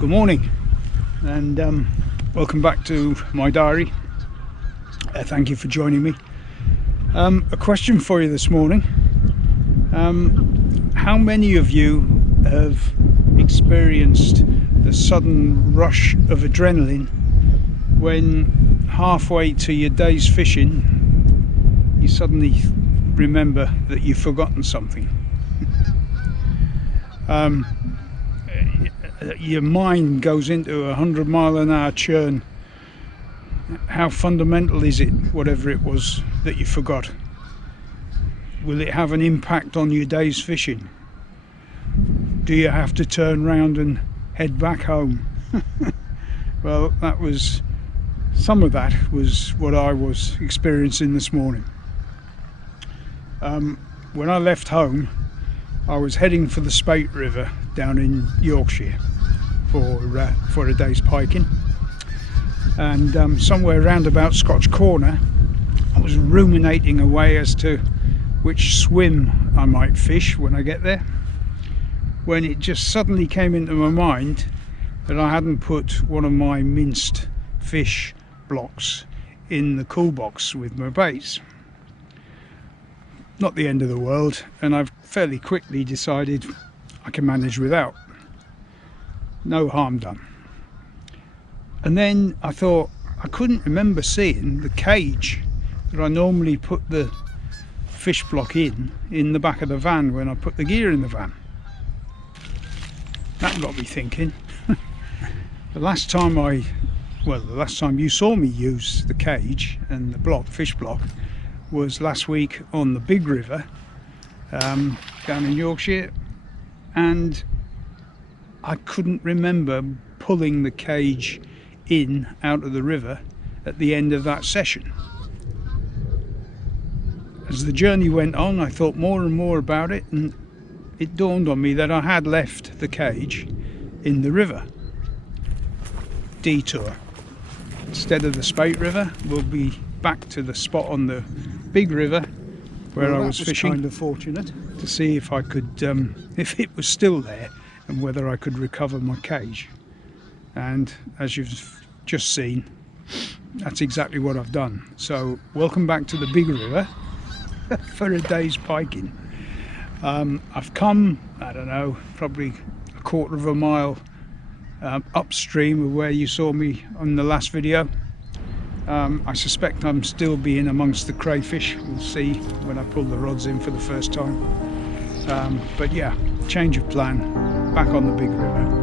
Good morning, and welcome back to my diary. Thank you for joining me. A question for you this morning. How many of you have experienced the sudden rush of adrenaline when halfway to your day's fishing you suddenly remember that you've forgotten something? Your mind goes into 100-mile-an-hour churn. How fundamental is it, whatever it was that you forgot? Will it have an impact on your day's fishing? Do you have to turn round and head back home? Well, some of that was what I was experiencing this morning. When I left home, I was heading for the Spate River down in Yorkshire for a day's piking, and somewhere round about Scotch Corner I was ruminating away as to which swim I might fish when I get there, when it just suddenly came into my mind that I hadn't put one of my minced fish blocks in the cool box with my baits. Not the end of the world, and I've fairly quickly decided I can manage without. No harm done. And then I thought I couldn't remember seeing the cage that I normally put the fish block in the back of the van when I put the gear in the van. That got me thinking. The last time you saw me use the cage and the fish block was last week on the big river down in Yorkshire, and I couldn't remember pulling the cage out of the river at the end of that session. As the journey went on, I thought more and more about it, and it dawned on me that I had left the cage in the river. Detour. Instead of the Spate River, we'll be back to the spot on the big river where I was fishing. Kind of fortunate to see if I could, if it was still there, and whether I could recover my cage. And as you've just seen, that's exactly what I've done. So welcome back to the big river for a day's piking. I've come, I don't know, probably a quarter of a mile upstream of where you saw me on the last video. I suspect I'm still being amongst the crayfish. We'll see when I pull the rods in for the first time. But yeah, change of plan, back on the big river.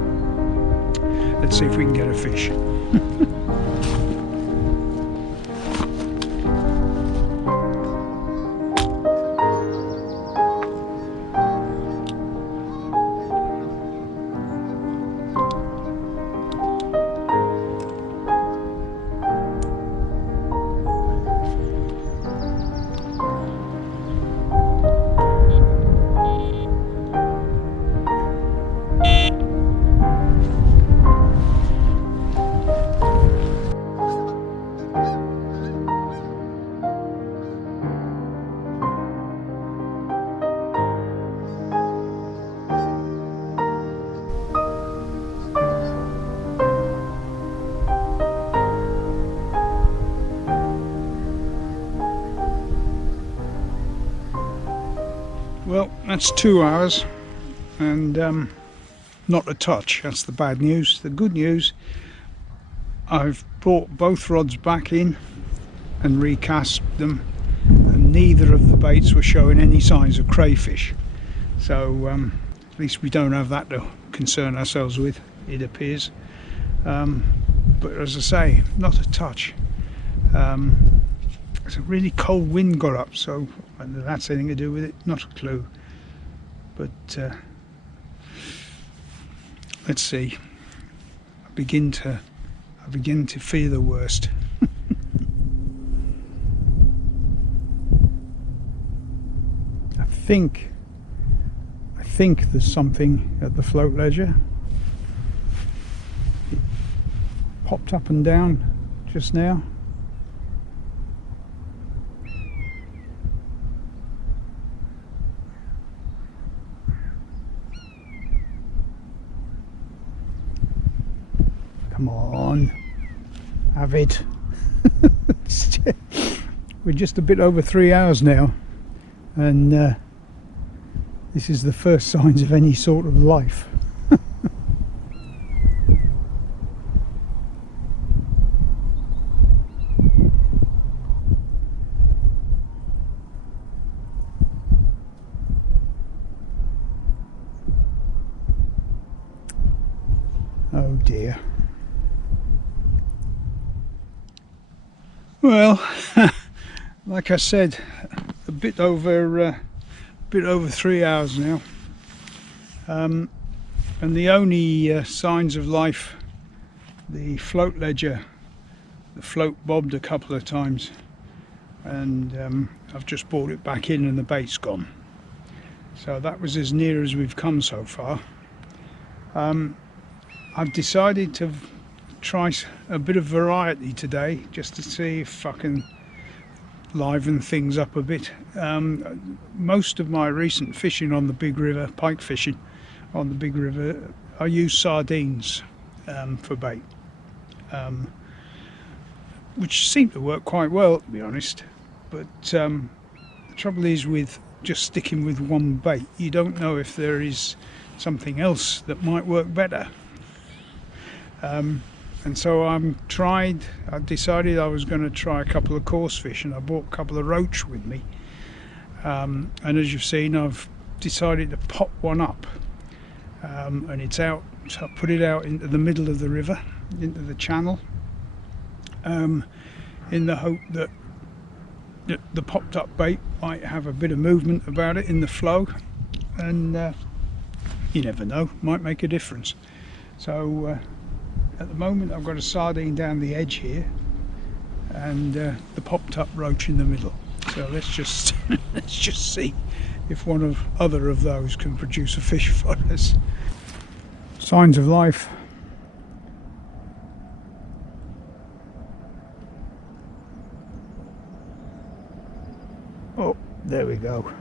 Let's see if we can get a fish. Well, that's 2 hours and not a touch. That's the bad news. The good news, I've brought both rods back in and recast them, and neither of the baits were showing any signs of crayfish. So at least we don't have that to concern ourselves with, it appears. But as I say, not a touch. It's a really cold wind got up, so whether that's anything to do with it, not a clue. But let's see. I begin to fear the worst. I think there's something at the float ledger. It popped up and down just now. Come on, have it. We're just a bit over 3 hours now, and this is the first signs of any sort of life. Oh dear. Well, like I said, a bit over 3 hours now, and the only signs of life, the float ledger, the float bobbed a couple of times, and I've just brought it back in and the bait's gone. So that was as near as we've come so far. I've decided to try a bit of variety today, just to see if I can liven things up a bit. Most of my recent fishing on the big river, pike fishing on the big river, I use sardines for bait, which seem to work quite well, to be honest. But the trouble is with just sticking with one bait, you don't know if there is something else that might work better. And so I decided I was going to try a couple of coarse fish, and I bought a couple of roach with me. And as you've seen, I've decided to pop one up, and it's out. So I put it out into the middle of the river, into the channel, in the hope that the popped up bait might have a bit of movement about it in the flow, and you never know, might make a difference. So at the moment I've got a sardine down the edge here, and the popped up roach in the middle. So let's just let's just see if other of those can produce a fish for us. Signs of life. Oh, there we go.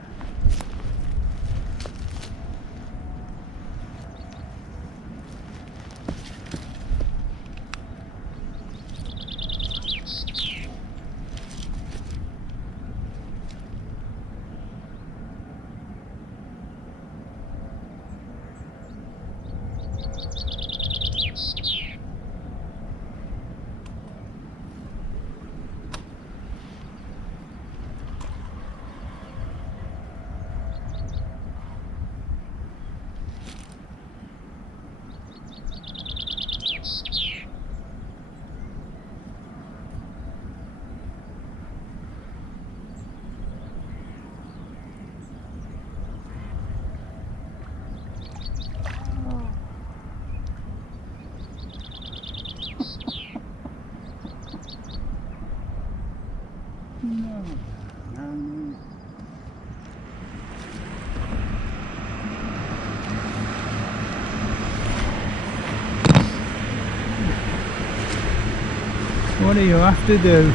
What do you have to do?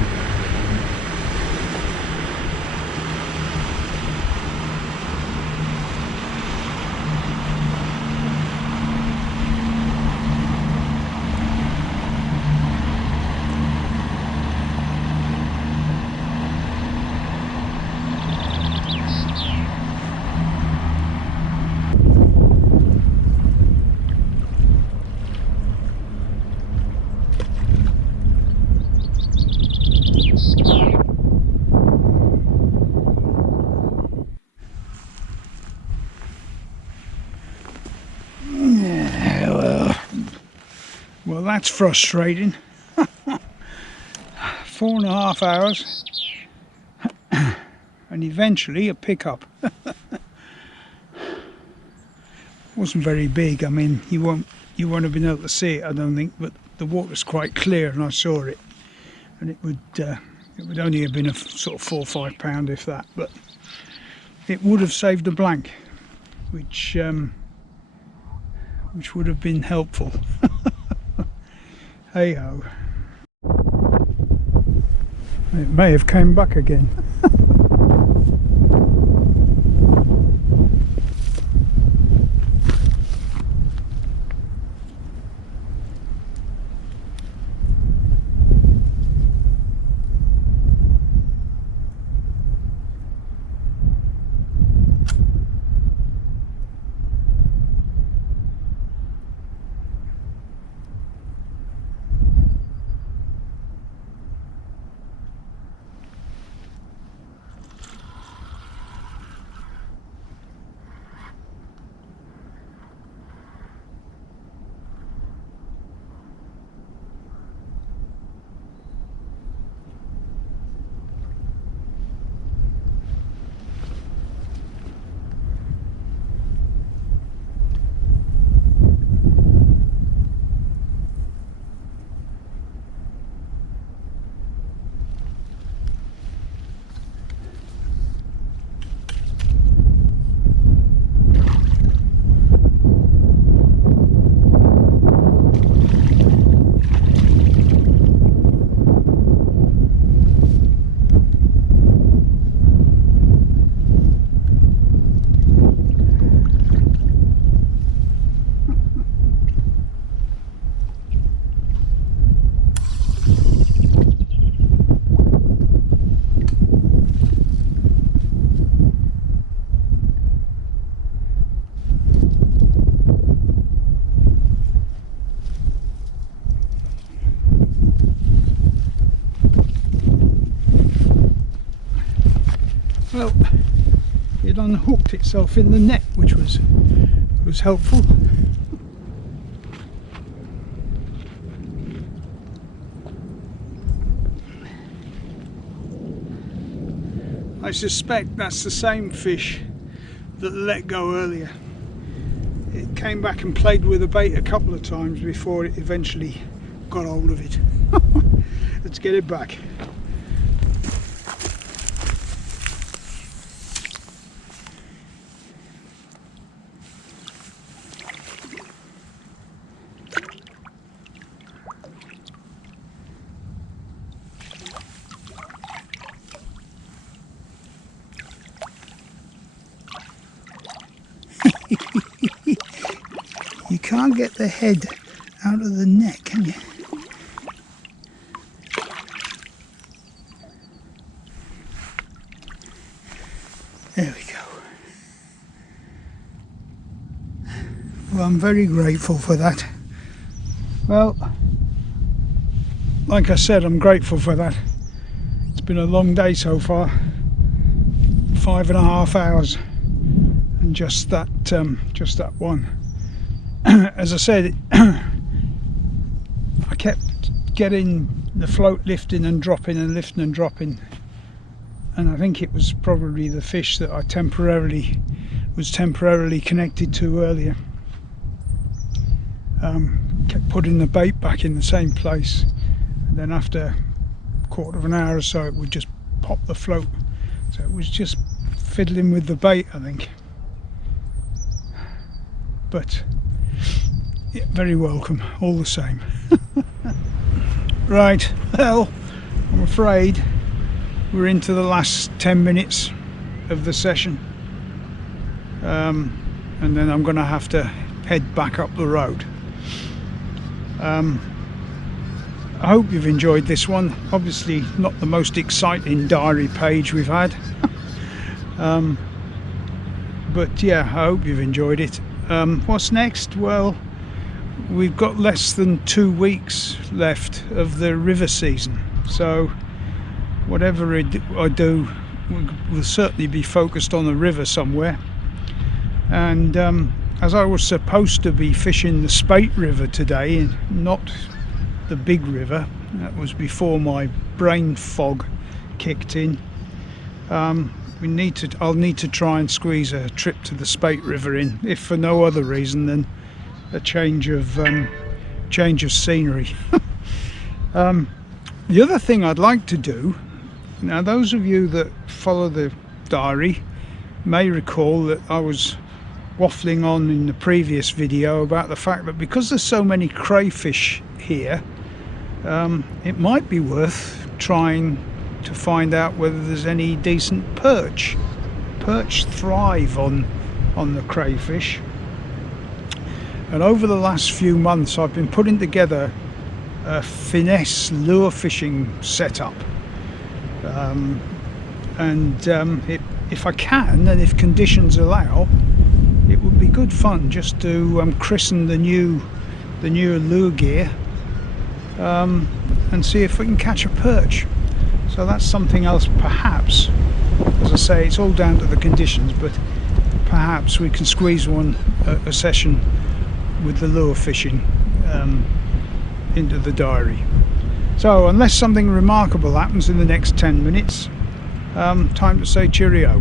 Well, that's frustrating. 4.5 hours and eventually a pickup. Wasn't very big. I mean, you won't have been able to see it, I don't think, but the water's quite clear and I saw it, and it would only have been a sort of 4 or 5 pound, if that, but it would have saved a blank, which would have been helpful. Hey ho. It may have came back again. hooked itself in the net, which was helpful. I suspect that's the same fish that let go earlier. It came back and played with the bait a couple of times before it eventually got hold of it. Let's get it back. You can't get the head out of the net, can you? There we go. Well, I'm very grateful for that. Well, like I said, I'm grateful for that. It's been a long day so far. 5.5 hours. And just that one. As I said, I kept getting the float lifting and dropping and lifting and dropping, and I think it was probably the fish that I was temporarily connected to earlier. Kept putting the bait back in the same place, and then after a quarter of an hour or so it would just pop the float. So it was just fiddling with the bait, I think. But yeah, very welcome all the same. Right, well, I'm afraid we're into the last 10 minutes of the session, and then I'm going to have to head back up the road. I hope you've enjoyed this one. Obviously not the most exciting diary page we've had, but yeah, I hope you've enjoyed it. What's next? Well, we've got less than 2 weeks left of the river season, so whatever I do will certainly be focused on the river somewhere. And as I was supposed to be fishing the Spate River today and not the big river, that was before my brain fog kicked in, I'll need to try and squeeze a trip to the Spate River in, if for no other reason than a change of scenery. The other thing I'd like to do, now those of you that follow the diary may recall that I was waffling on in the previous video about the fact that because there's so many crayfish here, it might be worth trying to find out whether there's any decent perch. Perch thrive on the crayfish, and over the last few months I've been putting together a finesse lure fishing setup, if I can and if conditions allow, it would be good fun just to christen the new lure gear, and see if we can catch a perch. So that's something else, perhaps. As I say, it's all down to the conditions, but perhaps we can squeeze a session with the lure fishing into the diary. So unless something remarkable happens in the next 10 minutes, time to say cheerio.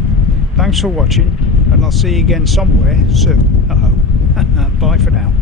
Thanks for watching, and I'll see you again somewhere soon. Bye for now.